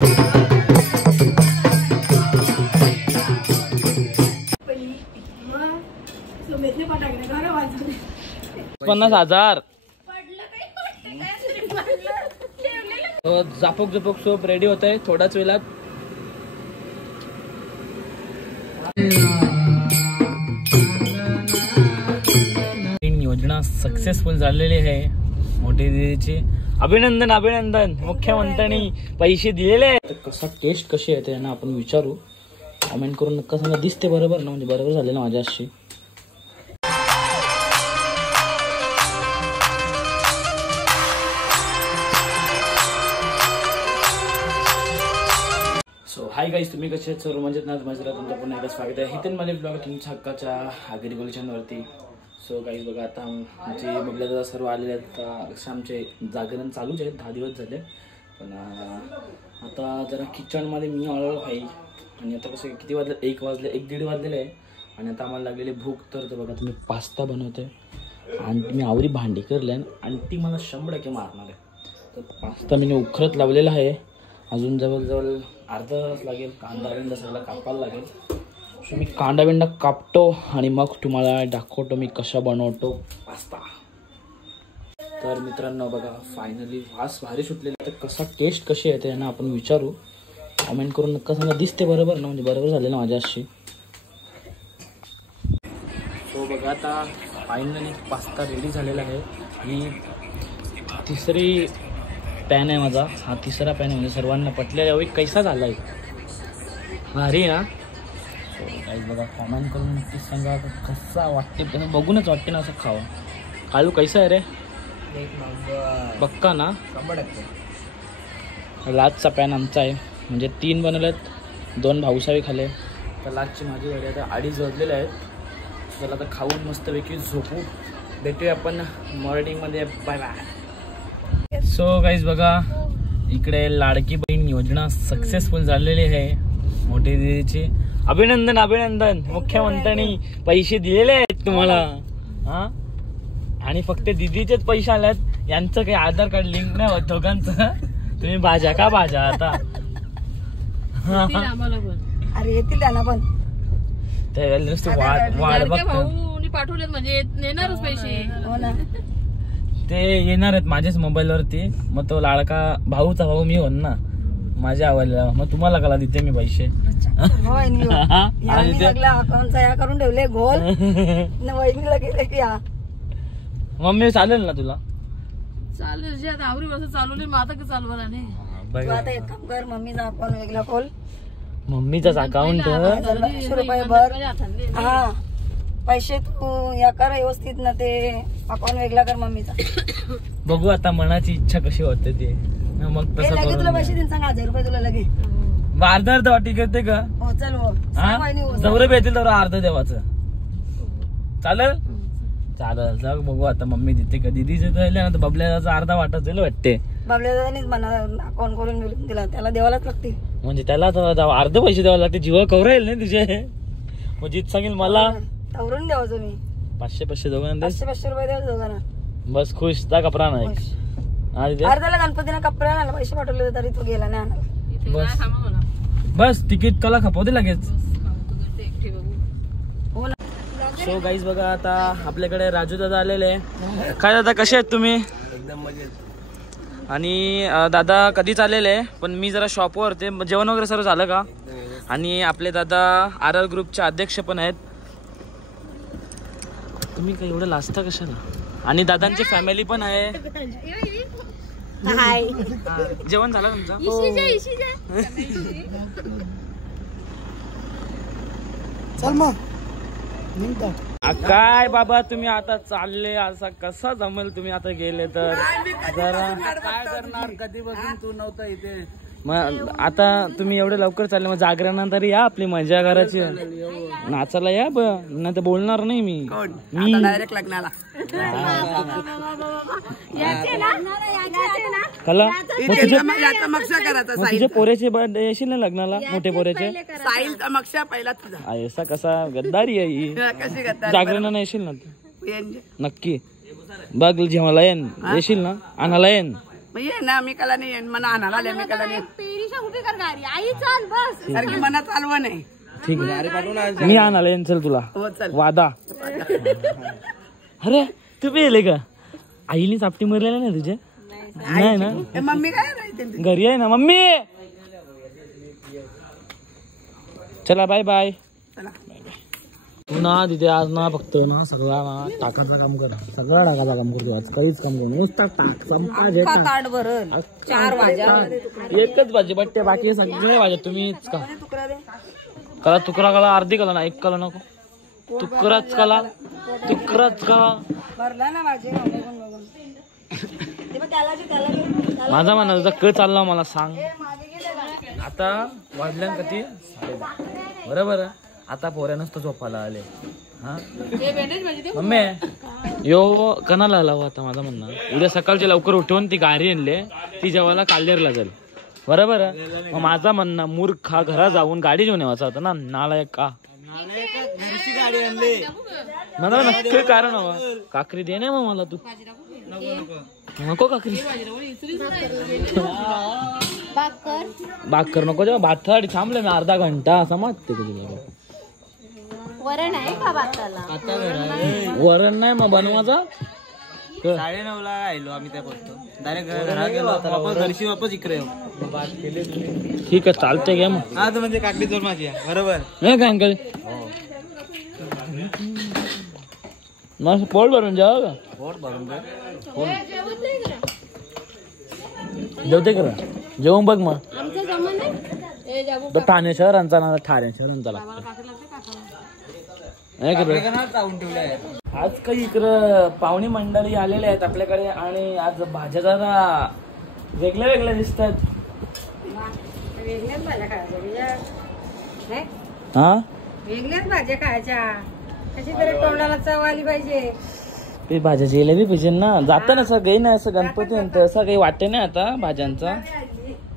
$50,000 झापक झुपक soap ready होत आहे थोड्याच वेळात. योजना सक्सेसफुल झालेली आहे मोठी दीदीची. अभिनंदन अभिनंदन. मुख्यमंत्र्यांनी पैसे दिलेले आहेत. कसा टेस्ट कशी आहे त्यांना आपण विचारू. कमेंट करून नक्का सांगा. दिसते बरोबर ना, म्हणजे बरोबर झाले ना माझ्या अशी. सो हाय गाईज, तुम्ही कसे आहेत? सर्व म्हणजे तुमचं पुन्हा एकदा स्वागत आहे हितेन माले ब्लॉग तुमच्या हक्काच्या आगरी चॅनलवरती. सो गाईज बघा, आता आमचे बबल्या सर्व आलेले आहेत. असं आमचे जागरण चालूच आहे, 10 दिवस झाले. पण आता जरा किचनमध्ये मी आलो आहे. आणि आता कसं किती वाजले, 1-1:30 वाजलेले आहे. आणि आता आम्हाला लागलेली भूक. तर बघा तुम्ही पास्ता बनवते आणि मी आवरी भांडी करले आणि ती मला 100% मारणार आहे. तर पास्ता मी उखरत लावलेला आहे. अजून जवळजवळ अर्धा तास लागेल. कांदा बिंदा सगळं कापायला लागेल. सो मी कांदा बिंदा कापतो आणि मग तुम्हाला दाखवतो मी कसा बनवतो पास्ता. तर मित्रांनो बघा, फायनली वास भारी सुटलेला. तर कसा टेस्ट कशी आहे त्यांना आपण विचारू. कमेंट करून नक्का सांगा. दिसते बरोबर ना, म्हणजे बरोबर झाले ना माझ्या अशी. सो बघा, आता फायनली पास्ता रेडी झालेला आहे. ही तिसरी पॅन आहे माझा. हा तिसरा पॅन आहे, म्हणजे सर्वांना पटलेला आहे. कैसा झाला आहे, भारी ना. सो काही बघा, कमेंट करून नक्कीच सांगा कसा वाटते. पण बघूनच वाटते ना असं खावं. काळू कैसा आहे रे? बक्का ना. लास्टचा पॅन आमचा आहे, म्हणजे 3 बनवलेत, 2 भाऊसावी खाले. तर लास्टची माझी गाडी आता 2:30 वाजलेले आहेत. चला आता खाऊन मस्तपैकी झोपू. भेटूया आपण मॉर्निंगमध्ये. Bye bye. सो गाईज बघा, इकडे लाडकी बहीण योजना सक्सेसफुल झालेली आहे मोठी दीदीची. अभिनंदन अभिनंदन. मुख्यमंत्र्यांनी पैसे दिलेले आहेत तुम्हाला. हा, आणि फक्त दीदीचेच पैसे आलेत. यांचं काही आधार कार्ड लिंक नाही होत दोघांचं. तुम्ही भाज्या का भाज्या आता. अरे येतील त्यांना पण ते नुसतं वाढ पाठवलेत, म्हणजे नेणारच पैसे. हो ना, ते येणार आहेत माझ्याच मोबाईलवरती. मग तो लाडका भाऊचा भाऊ मी होन ना माझ्या आवडला. मग तुम्हाला कला देते मी पैसे. अकाउंटचा करून ठेवले घोल. वहिनीला गेले की मम्मी चालेल ना तुला? चालेल, जे आता आवरी वर्ष चालवली मग आता की चालवला नाही. आता एक काम कर, मम्मीचा अकाउंट वेगळा खोल. मम्मीचाच अकाउंट 500 रुपये भर. हा, पैसे तू या कर व्यवस्थित ना, ते अकाउंट वेगळा कर मम्मीचा. बघू आता मनाची इच्छा कशी होते ते. मग तसं लगेच तुला पैसे देऊन सांग. 1000 रुपये तुला लगे अर्धा वाटी करते का? हो चल. हो जवळ येतील तर अर्ध देवाचं. चालेल चालेल. जाऊ बघू आता मम्मी देते का. दीदीचे राहिले ना तर बबल्याचा अर्धा वाटा जाईल वाटते. बबल्यादानीच मला अकाउंट खोलून दिला, त्याला द्यावालाच लागते. म्हणजे त्याला अर्ध पैसे द्यावे लागते. जीवा कवरेल नाही तुझे. मग जीत सांगेल मला तवरून द्यावं तुम्ही. 500 दोघांना. 500 रुपये द्यावं दोघांना. बस खुश. त्या कपडा नाही अर्ध्याला गणपतीला कपडे आणायला पैसे पाठवले तरी तू गेला नाही आणायला. बस तिकीट कला खपवते लगेच. सो गाईज बघा, आता आपल्याकडे राजू दादा आलेले आहे. काय दादा कसे आहेत तुम्ही? एकदम मजेत. आणि दादा कधीच आलेले आहे, पण मी जरा शॉपवर ते जेवण वगैरे सर्व झालं का. आणि आपले दादा RR ग्रुपचे अध्यक्ष पण आहेत. तुम्ही काय एवढं लाजता कशाला? आणि दादांची फॅमिली पण आहे. जेवण झालं तुमचं? चल मग काय बाबा, तुम्ही आता चालले असा कसा जमेल? तुम्ही आता गेले तर जरा काय करणार? कधीपासून तू नव्हता इथे. मग आता तुम्ही एवढे लवकर चालले, मग जागरणानंतर या, आपली मजा करायची. नाचायला या. नाही तर बोलणार नाही मी. डायरेक्ट लग्नाला कला. तुझे पोऱ्याचे बर्थडे येशील ना लग्नाला, मोठे पोऱ्याचे. साहिलचा मक्षा पहिला तुझा. ऐसा कसा गद्दारी आहे ही. कशी गद्दारी. जागरणाला येशील ना तू? येईन. नक्की. बघ जेव्हा येईन येशील ना, आणायला येईन. मग ये ना मी कला नाही मना आणायला आले मी कला नाही पेरीच्या कुठे कर गाडी आई चाल बस सारखी मना चालवा नाही ठीक आहे मी आणाले चल तुला हो चल वादा अरे तू पेले का आईने चापटी मरलेला नाही तुझ्या नाही ना ए, मम्मी काय राहते घरी आहे ना मम्मी चला बाय बाय चला तू ना तिथे आज ना फक्त ना सगळा ना टाकाचा काम कर सगळा टाकाचा काम करतो आज काहीच काम करू नुसता टाक संपा जे ताट भरल 4 भाज्या एकच भाजी बट्टे बाकी सगळे भाज्या तुम्हीच का तुकडा दे कला तुकडा कला अर्धी कला ना एक कला नको तुकडाच कला तुकडाच कला भरला ना भाजी बघून बघून ते बघ त्याला माझा म्हणा क चालला मला सांग आता वाजल्या किती 10:30 बरोबर आता पोऱ्यानंच तो झोपायला आले हा मम्मी यो कणाला लावा आता माझा म्हणणं उद्या सकाळच्या लवकर उठवून ती गाडी आणले ती जेवायला काल्लेरला जाईल बरोबर मग माझा म्हणणं मूर्खा घरा जाऊन गाडी घेऊन यावायचा होता ना नालायक का घरची गाडी आणली मला नक्की कारण हवं काकरी दे ना मग मला तू नको काकरी बाकर नको जेव्हा भातासाठी थांबले मी अर्धा घंटा समजते तुझ्या वरण आहे का भाताला वरण नाही मग बनवायचा 9:30ला आलो आम्ही त्या पोहोचतो डायरेक्ट घरात गेलो वापस घरची वापस इकडे ठीक आहे चालते घ्या मग हा तर म्हणजे काकडी जोर माझी आहे बरोबर नाही का अंकल मग पोट भरून जावं का पोट भरून जेवते करा जेवून बघ मग आमचं जमन नाही तो ठाणे शहरांचा ना ठाणे शहरांचा लागतो चावून ठेवलंय आज काही इकडं पाहुणी मंडळी आलेले आहेत आपल्याकडे आणि आज भाज्या जरा वेगळ्या वेगळ्या दिसतात वेगळ्याच भाज्या खायच्या हा वेगळ्याच भाज्या खायच्या कशी तरी तोंडाला चव आली पाहिजे ते भाज्या जेलेबी पाहिजे ना जातं ना असं काही नाही असं गणपती नंतर असं काही वाटते नाही आता भाज्यांचा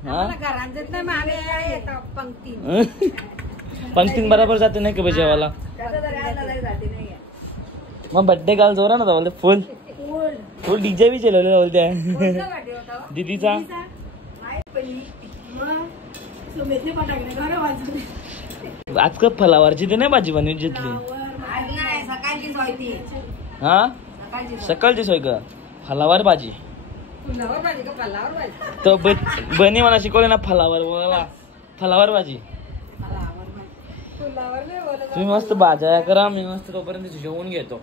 हा घरात जात नाही मागे पंक्ती पंक्तीन बरोबर जाते नाही का जेवायला मग बड्डे काल जोरा ना बोलते फुल फुल डीजे बी चलवले बोलते दीदीचा आज का फलावरची ते नाही भाजी बनवून घेतली हा सकाळची सोय का फलावर भाजी तर बनी मला शिकवले ना फलावर बोलायला फलावर भाजी तुम्ही मस्त भाज्या करा मी मस्त तोपर्यंत जेवून घेतो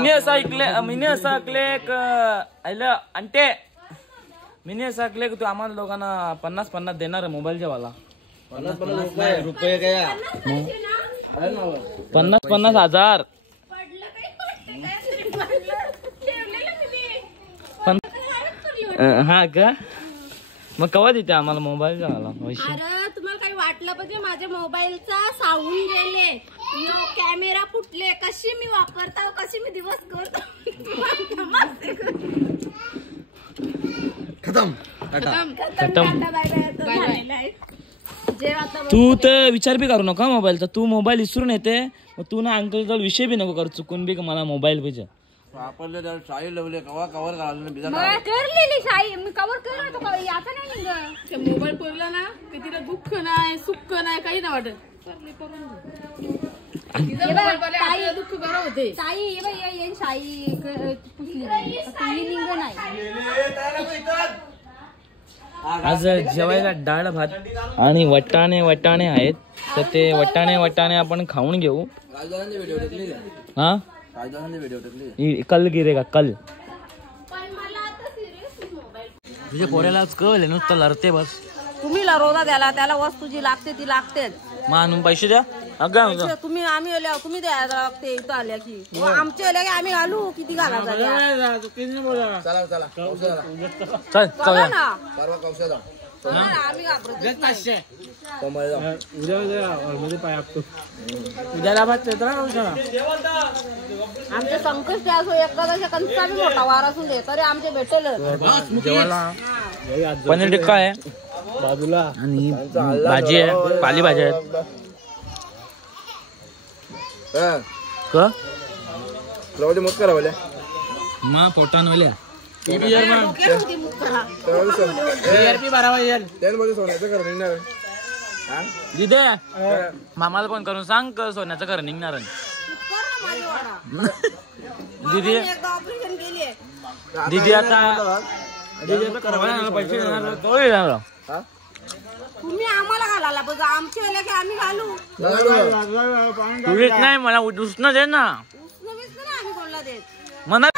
मी असं ऐकले अंटे मी असं ऐकले की तू आम्हाला लोकांना 50-50 देणार आहे मोबाईलच्या वाला 50 रुपये काय 50,000 हा का मग कवा देते आम्हाला मोबाईल झाला अरे तुम्हाला काही वाटलं पाहिजे माझ्या मोबाईलचा साऊंड गेले कॅमेरा फुटले कशी मी वापरता कशी मी दिवस करतो खतम तू तर विचार बी करू नका मोबाईलचा तू मोबाईल विसरून येते मग तू ना अंकल विषय बी नको करू चुकून बी मला मोबाईल पाहिजे वापरले तर शाई लवले कवा कवर घालून बिजा करलेली शाई मी कवर कर तो आता नाही निघ मोबाईल पडला ना की तिला दुःख नाही सुख नाही काही नाही वाटत दुःख करा होते साई येईन शाई पुसली निघ नाही आज जेवायला डाळ भात आणि वटाणे आहेत तर ते वटाणे आपण खाऊन घेऊ हा कल गिरेगा कल तुझ्या पोऱ्यालाच कळले नुसतं लढते बस तुम्ही लरवता त्याला वस्तू जी लागते ती लागतेच मग आणून पैसे द्या अगं तुम्ही आम्ही आल्या तुम्ही द्यायला लागते इथं आल्या की आमचे आल्या की आम्ही घालू किती घालायचा चल बघा ना कौशला आम्ही उद्याला भात आमचे संकष्ट असो एखाद्याच्या कंचा बी मोठा वार असू दे तरी आमचे भेटेल पनीर टिक्का आहे बाजूला आणि भाजी आहे पाली भाजी आहेत मत करावल्या मग पोटानवाल्या दिदे मामाला फोन करून सांग सोन्याचं घर निघणार दीदी दीदी आता पैसे तुम्ही आम्हाला घालायला बघा आमचे वेळेला की आम्ही घालू तुझीच नाही मला उष्ण दे ना आम्ही कोणला देत मना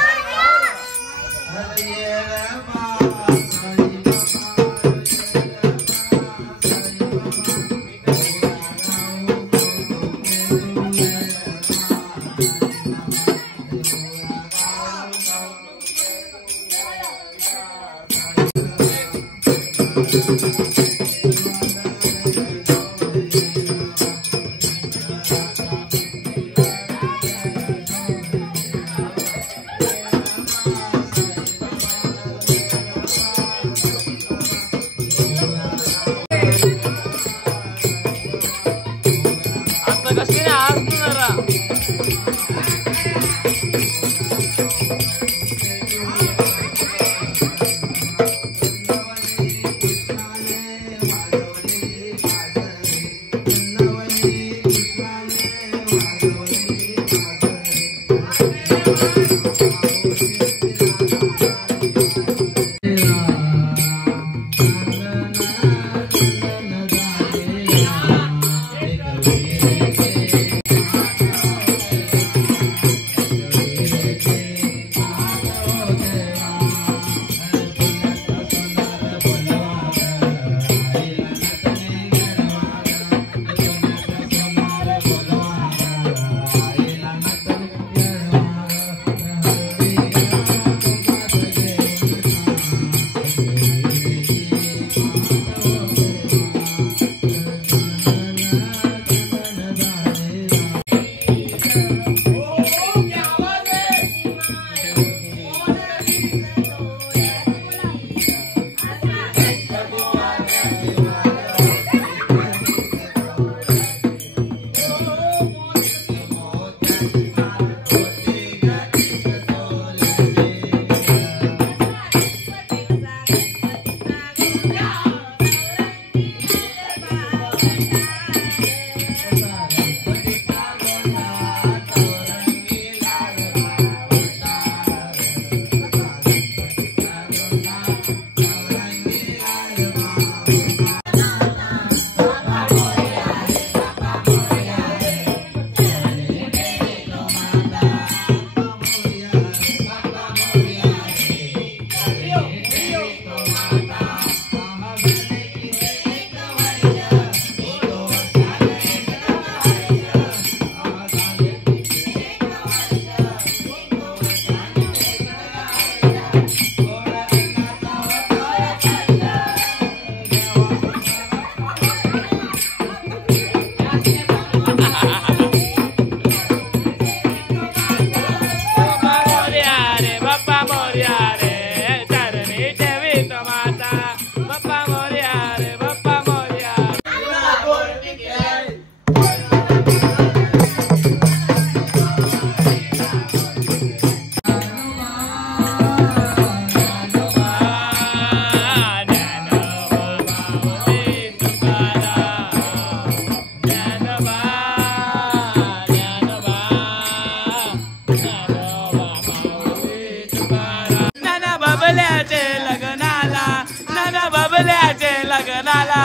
लग्नाला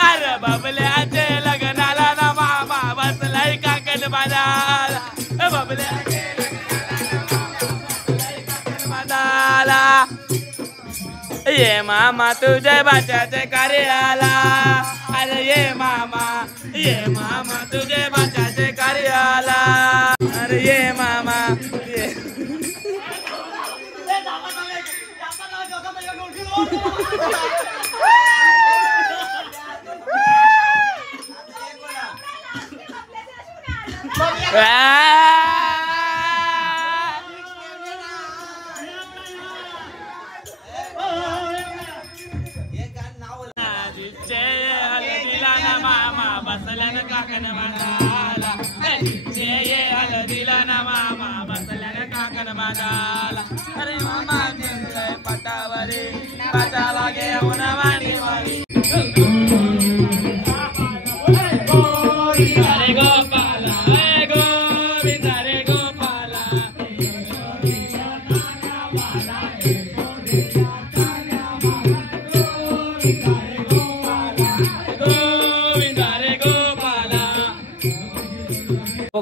अरे बबल्याचे लग्नाला ना मामा बसलाय काकण बाजाला बबल्याचे लग्नाला ये मामा तुझे बच्चाचे कार्याला अरे ये मामा तुझे बच्चाचे कार्याला अरे ये मामा ये मामा बसल्यानं काकण बांधाला ये हळदीला ना मामा बसल्या काकण बाजाला अरे मामा गेलाय पटावरी पटाला घेऊन वाणी वाणी अरे गोपाला अरे गोविंद रे गोपाला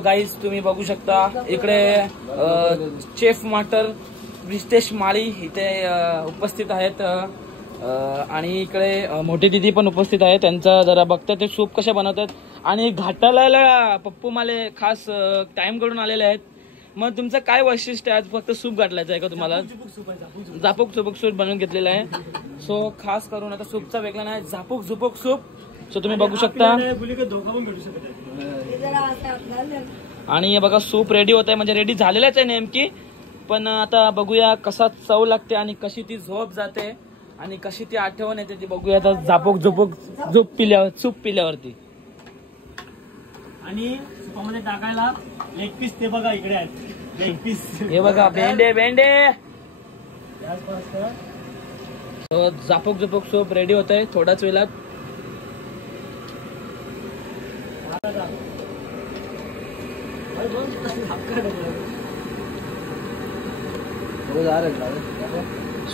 गाईज तुम्ही बघू शकता इकडे चेफ मास्टर रितेश माळी इथे उपस्थित आहेत आणि इकडे मोठी दिदी पण उपस्थित आहे. त्यांचा जरा बघतात ते सूप कशा बनवतात आणि घाटाला पप्पू माले खास टाइम कडून आलेले आहेत. मग तुमचं काय वैशिष्ट्य आहे? आज फक्त सूप घातलायचं आहे का तुम्हाला? झापूक झुपूक सूप बनवून घेतलेलं आहे. सो खास करून आता सूपचा वेगळा नाही, झापूक झुपूक सूप. सो तुम्ही बघू शकता आणि बघा सूप रेडी होत आहे, म्हणजे रेडी झालेलंच आहे नेमकी. पण आता बघूया कसा चव लागते आणि कशी ती झोप जाते आणि कशी ती आठवण येते ती बघूया आता झापूक झुपूक सूप पिल्यावरती. आणि सुपामध्ये टाकायला लेग पीस ते बघा इकडे आहेत लेग पीस. हे बघा भेंडे भेंडे. झापूक झुपूक सूप रेडी होत आहे थोड्याच वेळात.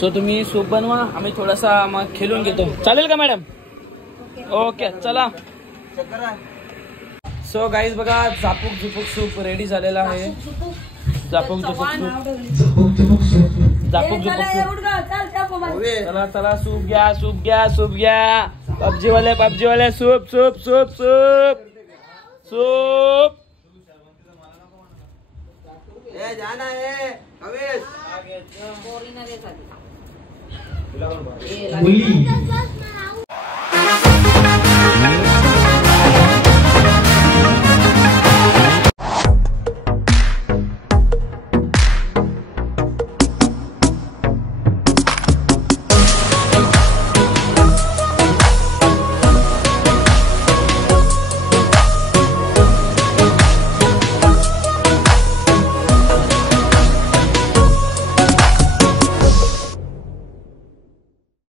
सो तुम्ही सूप बनवा, आम्ही थोडासा मग खेळून घेतो. चालेल का मॅडम? ओके चला. सो गाईज बघा झापूक झुपूक सूप रेडी झालेला आहे. झापूक झुपूक सूप झापूक झुपूक सूप. चला चला सूप घ्या सूप घ्या सूप घ्या. पबजी वाले soup soup soup soup soup. जाना है